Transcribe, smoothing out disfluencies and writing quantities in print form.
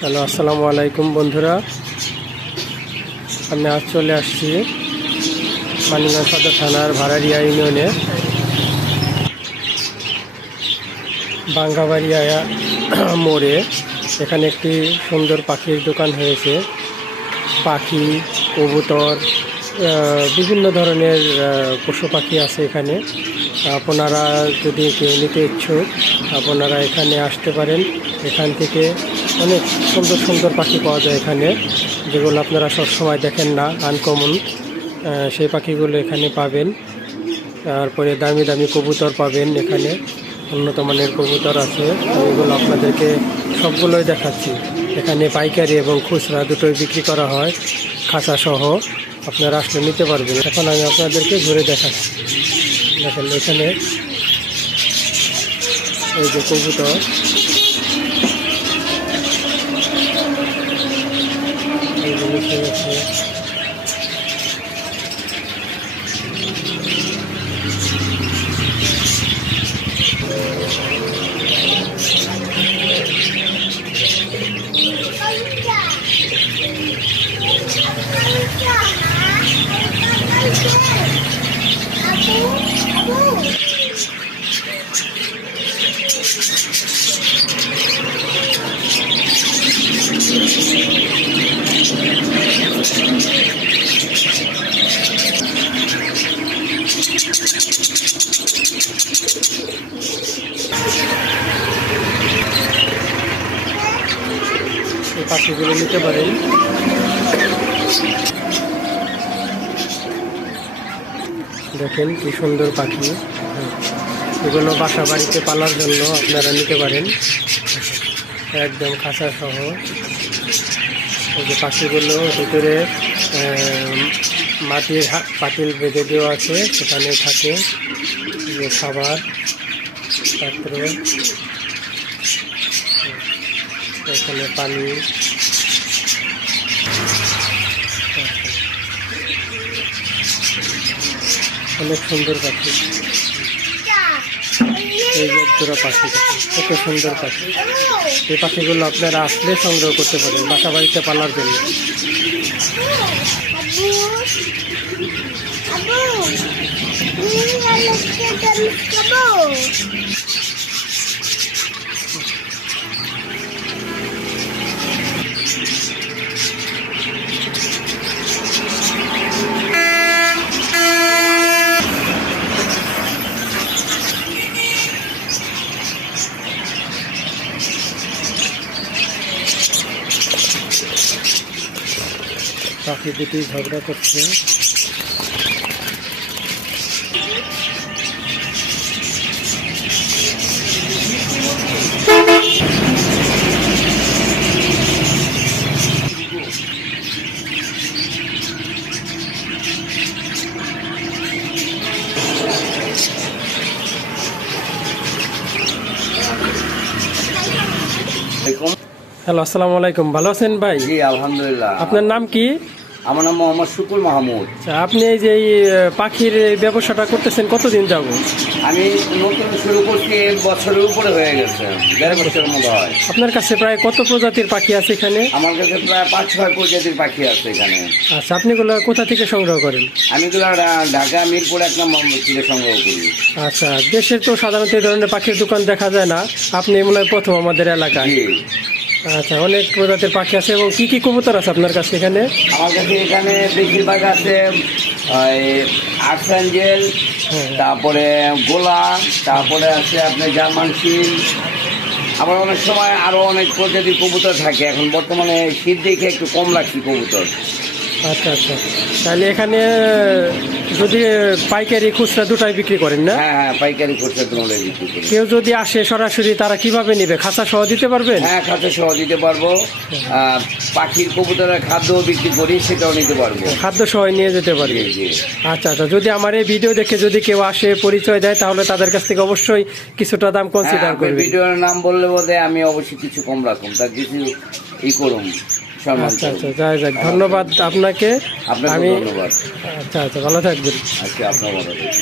Hello, আসসালামু আলাইকুম বন্ধুরা। আমি আজ চলে আসছি মানিকগঞ্জ সদর থানার ভাড়ারিয়া ইউনিয়নে বাঙ্গাবাড়িয়া মোড়ে। এখানে একটি সুন্দর পাখির দোকান হয়েছে। পাখি, কবুতর, বিভিন্ন ধরনের পশু পাখি আছে এখানে। আপনারা যদি কেউ নিতে ইচ্ছুক, আপনারা এখানে আসতে পারেন। এখান থেকে অনেক সুন্দর সুন্দর পাখি পাওয়া যায় এখানে, যেগুলো আপনারা সবসময় দেখেন না, আনকমন। সেই পাখিগুলো এখানে পাবেন। তারপরে দামি দামি কবুতর পাবেন এখানে, উন্নত মানের কবুতর আছে। এগুলো আপনাদেরকে সবগুলোই দেখাচ্ছি। এখানে পাইকারি এবং খুচরা দুটোই বিক্রি করা হয়, খাঁচা সহ। আপনারা আসলে নিতে পারবেন। এখন আমি আপনাদেরকে ঘুরে দেখাচ্ছি। দেখেন এখানে এই যে কবুতর, এইগুলো আছে। এই পাখিগুলো নিতে পারেন। দেখেন কি সুন্দর পাখি। এগুলো বাসা বাড়িতে পালার জন্য আপনারা নিতে পারেন, একদম খাঁচা সহ। এই যে পাখিগুলো ভিতরে মাটির পাতিল বেঁধে দেওয়া আছে, সেখানে থাকে যে খাবার পাত্র, এখানে পানি। অনেক সুন্দর পাখি। এই যে জোড়া পাখি, কত সুন্দর পাখি। এই পাখিগুলো আপনারা আসলে সংগ্রহ করতে পারেন বাসা বাড়িতে পালার জন্য। পাখি দুটি ঝগড়া করছে। হ্যালো, আসসালামু আলাইকুম। ভালো আছেন ভাই? জি আলহামদুলিল্লাহ। আপনার নাম কি? আমার নাম মোহাম্মদ শুকুর মাহমুদ। আপনি এই যে এই পাখির ব্যবসাটা করতেছেন কতদিন যাব? আমি নতুন শুরু করছি, 1 বছরের উপরে হয়ে গেছে, 1.5 বছরের মতো হয়। আপনার কাছে প্রায় কত প্রজাতির পাখি আছে এখানে? আমার কাছে প্রায় 5-6 প্রজাতির পাখি আছে এখানে। আচ্ছা, আপনি এগুলো কোথা থেকে সংগ্রহ করেন? আমি এগুলো ঢাকা মিরপুর 1 নম্বর থেকে সংগ্রহ করি। আচ্ছা, দেশের তো সাধারণত এই ধরনের পাখির দোকান দেখা যায় না, আপনি মনে হয় প্রথম আমাদের এলাকায়। জি। আচ্ছা, অনেক প্রজাতির পাখি আছে। এবং কি কি কবুতর আছে আপনার কাছে এখানে? আমার কাছে এখানে বেশিরভাগ আছে আর্সেঞ্জেল, তারপরে গোলা, তারপরে আছে আপনার জার্মান শিল। আবার অনেক সময় আরও অনেক প্রজাতির কবুতর থাকে। এখন বর্তমানে শীত দেখে একটু কম লাগছে কবুতর। আচ্ছা আচ্ছা, তাহলে এখানে যদি পাইকারি খুচরা দুটাই বিক্রি করেন না? হ্যাঁ হ্যাঁ, পাইকারি খুচরা তোমাদের বিক্রি করি। কেউ যদি আসে সরাসরি, তারা কিভাবে নেবে? খাঁচা সহ দিতে পারবেন? হ্যাঁ, খাঁচা সহ দিতে পারবো। পাখির কবুতরের খাদ্য বিক্রি করি, সেটাও নিতে পারবো। খাদ্য সহ নিয়ে যেতে পারবে? জি। আচ্ছা আচ্ছা, যদি আমার এই ভিডিও দেখে যদি কেউ আসে, পরিচয় দেয়, তাহলে তাদের কাছ থেকে অবশ্যই কিছুটা দাম কনসিডার করবে। ভিডিওর নাম বললে বোধ আমি অবশ্যই কিছু কম রাখুন, তার কিছু করুন। আচ্ছা আচ্ছা, যাই যাক, ধন্যবাদ আপনাকে। আমি ধন্যবাদ। আচ্ছা আচ্ছা, ভালো থাকবেন। আজকে আপনার ভালো থাকবেন।